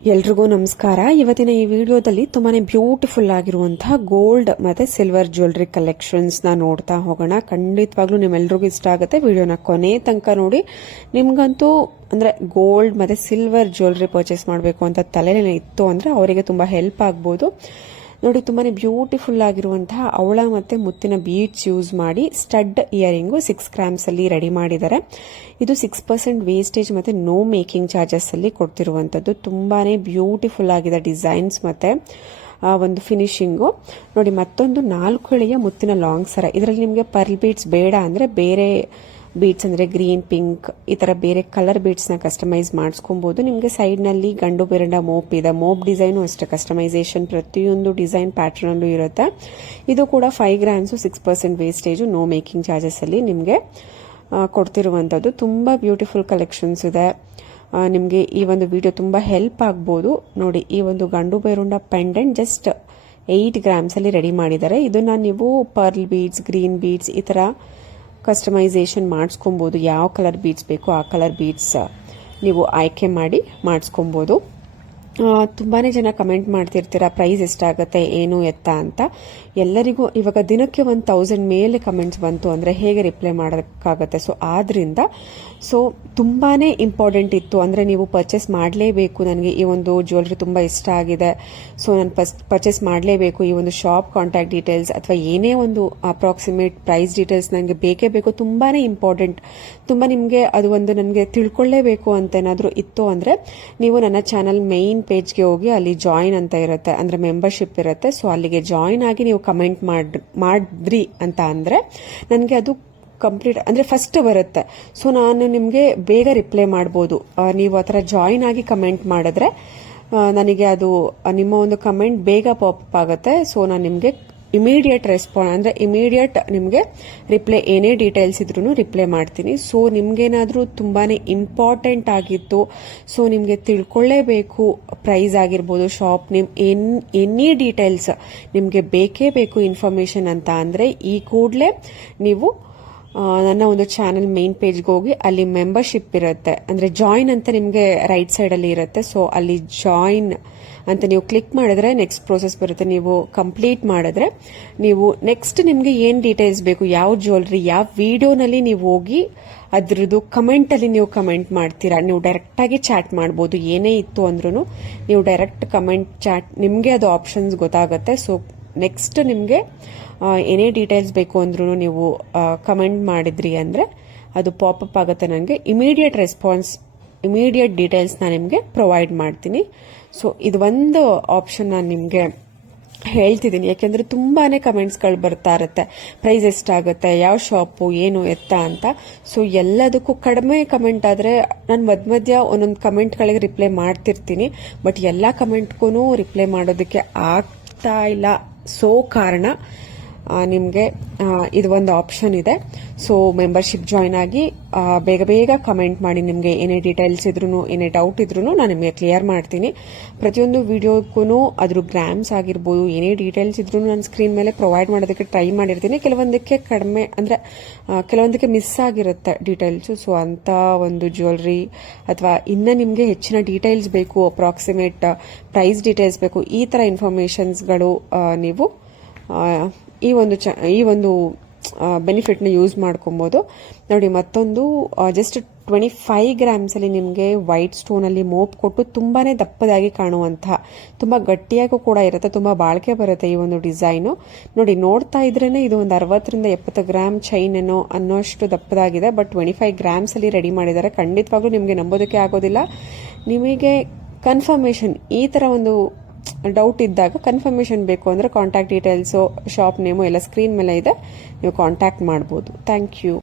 ಎಲ್ರಿಗೂ ನಮಸ್ಕಾರ. ಇವತ್ತಿನ ಈ ವಿಡಿಯೋದಲ್ಲಿ ತುಂಬಾನೇ ಬ್ಯೂಟಿಫುಲ್ ಆಗಿರುವಂತಹ ಗೋಲ್ಡ್ ಮತ್ತೆ ಸಿಲ್ವರ್ ಜ್ಯುವೆಲರಿ ಕಲೆಕ್ಷನ್ಸ್ ನ ನೋಡ್ತಾ ಹೋಗೋಣ. ಖಂಡಿತವಾಗ್ಲೂ ನಿಮ್ಮೆಲ್ರಿಗೂ ಇಷ್ಟ ಆಗುತ್ತೆ. ವಿಡಿಯೋನ ಕೊನೆ ತನಕ ನೋಡಿ. ನಿಮ್ಗಂತೂ ಅಂದ್ರೆ ಗೋಲ್ಡ್ ಮತ್ತೆ ಸಿಲ್ವರ್ ಜ್ಯುವೆಲರಿ ಪರ್ಚೇಸ್ ಮಾಡಬೇಕು ಅಂತ ತಲೆನೇ ಇತ್ತು ಅಂದ್ರೆ ಅವರಿಗೆ ತುಂಬಾ ಹೆಲ್ಪ್ ಆಗ್ಬೋದು. ನೋಡಿ, ತುಂಬಾನೇ ಬ್ಯೂಟಿಫುಲ್ ಆಗಿರುವಂತಹ ಅವಳ ಮತ್ತೆ ಮುತ್ತಿನ ಬೀಡ್ಸ್ ಯೂಸ್ ಮಾಡಿ ಸ್ಟಡ್ ಇಯರಿಂಗು 6 ಗ್ರಾಮ್ಸ್ ಅಲ್ಲಿ ರೆಡಿ ಮಾಡಿದ್ದಾರೆ. ಇದು 6% ವೇಸ್ಟೇಜ್ ಮತ್ತೆ ನೋ ಮೇಕಿಂಗ್ ಚಾರ್ಜಸ್ ಅಲ್ಲಿ ಕೊಡ್ತಿರುವಂತದ್ದು. ತುಂಬಾನೇ ಬ್ಯೂಟಿಫುಲ್ ಆಗಿದೆ ಡಿಸೈನ್ಸ್ ಮತ್ತೆ ಒಂದು ಫಿನಿಶಿಂಗು. ನೋಡಿ, ಮತ್ತೊಂದು 4 ಎಳೆಯ ಮುತ್ತಿನ ಲಾಂಗ್ ಸರ. ಇದರಲ್ಲಿ ನಿಮಗೆ ಪರ್ಲ್ ಬೀಡ್ಸ್ ಬೇಡ ಅಂದ್ರೆ ಬೇರೆ ಬೀಡ್ಸ್ ಅಂದ್ರೆ ಗ್ರೀನ್, ಪಿಂಕ್ ಈ ತರ ಬೇರೆ ಕಲರ್ ಬೀಡ್ಸ್ ನ ಕಸ್ಟಮೈಸ್ ಮಾಡಿಸ್ಕೊಬಹುದು. ನಿಮಗೆ ಸೈಡ್ ನಲ್ಲಿ ಗಂಡು ಬೆರಂಡ ಮೋಪ್ ಇದೆ. ಮೋಪ್ ಡಿಸೈನ್ ಅಷ್ಟೇ ಕಸ್ಟಮೈಸೇಷನ್ ಪ್ರತಿಯೊಂದು ಡಿಸೈನ್ ಪ್ಯಾಟರ್ನ್ ಅಲ್ಲೂ ಇರುತ್ತೆ. ಇದು ಕೂಡ 5 grams 6% wastage no making charges ಅಲ್ಲಿ ನಿಮಗೆ ಕೊಡ್ತಿರುವಂತದ್ದು. ತುಂಬಾ ಬ್ಯೂಟಿಫುಲ್ ಕಲೆಕ್ಷನ್ಸ್ ಇದೆ. ನಿಮಗೆ ಈ ಒಂದು ವಿಡಿಯೋ ತುಂಬಾ ಹೆಲ್ಪ್ ಆಗ್ಬೋದು. ನೋಡಿ, ಈ ಒಂದು ಗಂಡು ಬೆರುಂಡ ಪೆಂಡೆಂಟ್ ಜಸ್ಟ್ 8 ಗ್ರಾಮ್ಸ್ ಅಲ್ಲಿ ರೆಡಿ ಮಾಡಿದ್ದಾರೆ. ಇದನ್ನ ನೀವು ಪರ್ಲ್ ಬೀಡ್ಸ್, ಗ್ರೀನ್ ಬೀಡ್ಸ್ ಈ ತರ ಕಸ್ಟಮೈಸೇಷನ್ ಮಾಡಿಸ್ಕೊಬಹುದು. ಯಾವ ಕಲರ್ ಬೀಡ್ಸ್ ಬೇಕೋ ಆ ಕಲರ್ ಬೀಡ್ಸ್ ನೀವು ಆಯ್ಕೆ ಮಾಡಿ ಮಾಡಿಸ್ಕೊಬಹುದು. ತುಂಬಾನೇ ಜನ ಕಮೆಂಟ್ ಮಾಡ್ತಿರ್ತೀರಾ ಪ್ರೈಸ್ ಎಷ್ಟಾಗುತ್ತೆ ಏನು ಎತ್ತ ಅಂತ. ಎಲ್ಲರಿಗೂ ಇವಾಗ ದಿನಕ್ಕೆ 1000 ಮೇಲೆ ಕಮೆಂಟ್ಸ್ ಬಂತು ಅಂದ್ರೆ ಹೇಗೆ ರಿಪ್ಲೈ ಮಾಡೋಕ್ಕಾಗತ್ತೆ. ಆದ್ರಿಂದ ತುಂಬಾನೇ ಇಂಪಾರ್ಟೆಂಟ್ ಇತ್ತು ಅಂದ್ರೆ ನೀವು ಪರ್ಚೇಸ್ ಮಾಡಲೇಬೇಕು. ನನಗೆ ಈ ಒಂದು ಜ್ಯುವೆಲರಿ ತುಂಬಾ ಇಷ್ಟ ಆಗಿದೆ, ನಾನು ಪರ್ಚೇಸ್ ಮಾಡಲೇಬೇಕು. ಈ ಒಂದು ಶಾಪ್ ಕಾಂಟ್ಯಾಕ್ಟ್ ಡೀಟೇಲ್ಸ್ ಅಥವಾ ಏನೇ ಒಂದು ಅಪ್ರಾಕ್ಸಿಮೇಟ್ ಪ್ರೈಸ್ ಡೀಟೇಲ್ಸ್ ನನಗೆ ಬೇಕೇ ಬೇಕು. ತುಂಬಾನೇ ಇಂಪಾರ್ಟೆಂಟ್. ತುಂಬಾ ನಿಮಗೆ ಅದು ಒಂದು ನನಗೆ ತಿಳ್ಕೊಳ್ಳೇಬೇಕು ಅಂತ ಏನಾದರೂ ಇತ್ತು ಅಂದ್ರೆ ನೀವು ನನ್ನ ಚಾನಲ್ ಮೈನ್ ಪೇಜ್ಗೆ ಹೋಗಿ ಅಲ್ಲಿ ಜಾಯಿನ್ ಅಂತ ಇರುತ್ತೆ, ಅಂದ್ರೆ ಮೆಂಬರ್ಶಿಪ್ ಇರುತ್ತೆ. ಅಲ್ಲಿಗೆ ಜಾಯಿನ್ ಆಗಿ ನೀವು ಕಮೆಂಟ್ ಮಾಡಿದ್ರಿ ಅಂತ ಅಂದ್ರೆ ನನಗೆ ಅದು ಕಂಪ್ಲೀಟ್ ಅಂದ್ರೆ ಫಸ್ಟ್ ಬರುತ್ತೆ. ನಾನು ನಿಮಗೆ ಬೇಗ ರಿಪ್ಲೈ ಮಾಡಬಹುದು. ನೀವು ಆ ಥರ ಜಾಯಿನ್ ಆಗಿ ಕಮೆಂಟ್ ಮಾಡಿದ್ರೆ ನನಗೆ ಅದು ನಿಮ್ಮ ಒಂದು ಕಮೆಂಟ್ ಬೇಗ ಪಾಪ್ ಆಗುತ್ತೆ. ನಾನು ನಿಮಗೆ ಇಮಿಡಿಯೇಟ್ ರೆಸ್ಪಾನ್ಸ್ ಅಂದ್ರೆ ಇಮಿಡಿಯೇಟ್ ನಿಮಗೆ ರಿಪ್ಲೈ ಏನೇ ಡೀಟೇಲ್ಸ್ ಇದ್ರೂ ರಿಪ್ಲೈ ಮಾಡ್ತೀನಿ. ನಿಮ್ಗೇನಾದ್ರೂ ತುಂಬಾನೇ ಇಂಪಾರ್ಟೆಂಟ್ ಆಗಿತ್ತು, ನಿಮಗೆ ತಿಳ್ಕೊಳ್ಳೇಬೇಕು ಪ್ರೈಸ್ ಆಗಿರ್ಬೋದು, ಶಾಪ್ ನೇಮ್, ಎನಿ ಡೀಟೇಲ್ಸ್ ನಿಮಗೆ ಬೇಕೇ ಬೇಕು ಇನ್ಫಾರ್ಮೇಶನ್ ಅಂತ ಅಂದ್ರೆ ಈ ಕೂಡಲೇ ನೀವು ನನ್ನ ಒಂದು ಚಾನೆಲ್ ಮೇನ್ ಪೇಜ್ಗೆ ಹೋಗಿ ಅಲ್ಲಿ ಮೆಂಬರ್ಶಿಪ್ ಇರುತ್ತೆ, ಅಂದ್ರೆ ಜಾಯಿನ್ ಅಂತ ನಿಮಗೆ ರೈಟ್ ಸೈಡ್ ಅಲ್ಲಿ ಇರುತ್ತೆ. ಅಲ್ಲಿ ಜಾಯಿನ್ ಅಂತ ನೀವು ಕ್ಲಿಕ್ ಮಾಡಿದ್ರೆ ನೆಕ್ಸ್ಟ್ ಪ್ರೋಸೆಸ್ ಬರುತ್ತೆ. ನೀವು ಕಂಪ್ಲೀಟ್ ಮಾಡಿದ್ರೆ ನೀವು ನೆಕ್ಸ್ಟ್ ನಿಮಗೆ ಏನ್ ಡೀಟೇಲ್ಸ್ ಬೇಕು, ಯಾವ ಜ್ಯುವೆಲರಿ, ಯಾವ ವಿಡಿಯೋನಲ್ಲಿ ನೀವು ಹೋಗಿ ಅದ್ರದ್ದು ಕಮೆಂಟ್ ಅಲ್ಲಿ ನೀವು ಕಮೆಂಟ್ ಮಾಡ್ತೀರಾ. ನೀವು ಡೈರೆಕ್ಟ್ ಆಗಿ ಚಾಟ್ ಮಾಡಬಹುದು. ಏನೇ ಇತ್ತು ಅಂದ್ರೂ ನೀವು ಡೈರೆಕ್ಟ್ ಕಮೆಂಟ್ ಚಾಟ್ ನಿಮಗೆ ಅದು ಆಪ್ಷನ್ಸ್ ಗೊತ್ತಾಗುತ್ತೆ. ನೆಕ್ಸ್ಟ್ ನಿಮಗೆ ಏನೇ ಡೀಟೇಲ್ಸ್ ಬೇಕು ಅಂದ್ರೂ ನೀವು ಕಮೆಂಟ್ ಮಾಡಿದ್ರಿ ಅಂದ್ರೆ ಅದು ಪಾಪಪ್ ಆಗುತ್ತೆ. ನನಗೆ ಇಮಿಡಿಯೇಟ್ ರೆಸ್ಪಾನ್ಸ್, ಇಮಿಡಿಯೇಟ್ ಡೀಟೇಲ್ಸ್ ನಾನು ನಿಮಗೆ ಪ್ರೊವೈಡ್ ಮಾಡ್ತೀನಿ. ಇದು ಒಂದು ಆಪ್ಷನ್ ನಾನು ನಿಮಗೆ ಹೇಳ್ತಿದ್ದೀನಿ, ಯಾಕೆಂದ್ರೆ ತುಂಬಾನೇ ಕಮೆಂಟ್ಸ್ಗಳು ಬರ್ತಾ ಇರುತ್ತೆ. ಪ್ರೈಸ್ ಎಷ್ಟಾಗುತ್ತೆ, ಯಾವ ಶಾಪು, ಏನು ಎತ್ತ ಅಂತ. ಎಲ್ಲದಕ್ಕೂ ಕಡಿಮೆ ಕಮೆಂಟ್ ಆದ್ರೆ ನಾನು ಮಧ್ಯ ಒಂದೊಂದು ಕಮೆಂಟ್ಗಳಿಗೆ ರಿಪ್ಲೈ ಮಾಡ್ತಿರ್ತೀನಿ. ಬಟ್ ಎಲ್ಲ ಕಮೆಂಟ್ಗೂ ರಿಪ್ಲೈ ಮಾಡೋದಕ್ಕೆ ಆಗ್ತಾ ಇಲ್ಲ. ಕಾರಣ ನಿಮಗೆ ಇದು ಒಂದು ಆಪ್ಷನ್ ಇದೆ. ಮೆಂಬರ್ಶಿಪ್ ಜಾಯಿನ್ ಆಗಿ ಬೇಗ ಬೇಗ ಕಮೆಂಟ್ ಮಾಡಿ. ನಿಮಗೆ ಏನೇ ಡೀಟೇಲ್ಸ್ ಇದ್ರೂ, ಏನೇ ಡೌಟ್ ಇದ್ರೂ ನಾನು ನಿಮಗೆ ಕ್ಲಿಯರ್ ಮಾಡ್ತೀನಿ. ಪ್ರತಿಯೊಂದು ವಿಡಿಯೋಕ್ಕೂ ಅದ್ರ ಗ್ರಾಮ್ಸ್ ಆಗಿರ್ಬೋದು, ಏನೇ ಡೀಟೇಲ್ಸ್ ಇದ್ರೂ ನಾನು ಸ್ಕ್ರೀನ್ ಮೇಲೆ ಪ್ರೊವೈಡ್ ಮಾಡೋದಕ್ಕೆ ಟ್ರೈ ಮಾಡಿರ್ತೀನಿ. ಕೆಲವೊಂದಕ್ಕೆ ಕಡಿಮೆ ಅಂದ್ರೆ ಕೆಲವೊಂದಕ್ಕೆ ಮಿಸ್ ಆಗಿರುತ್ತೆ ಡೀಟೇಲ್ಸ್. ಅಂತ ಒಂದು ಜ್ಯುವೆಲರಿ ಅಥವಾ ಇನ್ನ ನಿಮಗೆ ಹೆಚ್ಚಿನ ಡೀಟೇಲ್ಸ್ ಬೇಕು, ಅಪ್ರಾಕ್ಸಿಮೇಟ್ ಪ್ರೈಸ್ ಡೀಟೇಲ್ಸ್ ಬೇಕು, ಈ ತರ ಇನ್ಫಾರ್ಮೇಶನ್ಸ್ಗಳು ನೀವು ಈ ಒಂದು ಬೆನಿಫಿಟ್ ನ ಯೂಸ್ ಮಾಡ್ಕೊಬಹುದು. ನೋಡಿ, ಮತ್ತೊಂದು ಜಸ್ಟ್ 25 ಗ್ರಾಮ್ಸ್ ಅಲ್ಲಿ ನಿಮಗೆ ವೈಟ್ ಸ್ಟೋನ್ ಅಲ್ಲಿ ಮೋಪ್ ಕೊಟ್ಟು ತುಂಬಾನೇ ದಪ್ಪದಾಗಿ ಕಾಣುವಂತಹ, ತುಂಬಾ ಗಟ್ಟಿಯಾಗೂ ಕೂಡ ಇರುತ್ತೆ, ತುಂಬಾ ಬಾಳಿಕೆ ಬರುತ್ತೆ ಈ ಒಂದು ಡಿಸೈನ್. ನೋಡಿ, ನೋಡ್ತಾ ಇದ್ರೇನೆ ಇದು ಒಂದು 60 ರಿಂದ 70 ಗ್ರಾಮ್ ಚೈನ್ ಏನೋ ಅನ್ನೋಷ್ಟು ದಪ್ಪದಾಗಿದೆ. ಬಟ್ 25 ಗ್ರಾಮ್ಸ್ ಅಲ್ಲಿ ರೆಡಿ ಮಾಡಿದ್ದಾರೆ. ಖಂಡಿತವಾಗ್ಲೂ ನಿಮಗೆ ನಂಬೋದಕ್ಕೆ ಆಗೋದಿಲ್ಲ. ನಿಮಗೆ ಕನ್ಫರ್ಮೇಶನ್ ಈ ತರ ಒಂದು ಡೌಟ್ ಇದ್ದಾಗ ಕನ್ಫರ್ಮೇಶನ್ ಬೇಕು ಅಂದ್ರೆ ಕಾಂಟ್ಯಾಕ್ಟ್ ಡೀಟೇಲ್ಸ್, ಶಾಪ್ ನೇಮು ಎಲ್ಲ ಸ್ಕ್ರೀನ್ ಮೇಲೆ ಇದೆ, ನೀವು ಕಾಂಟ್ಯಾಕ್ಟ್ ಮಾಡಬಹುದು. Thank you.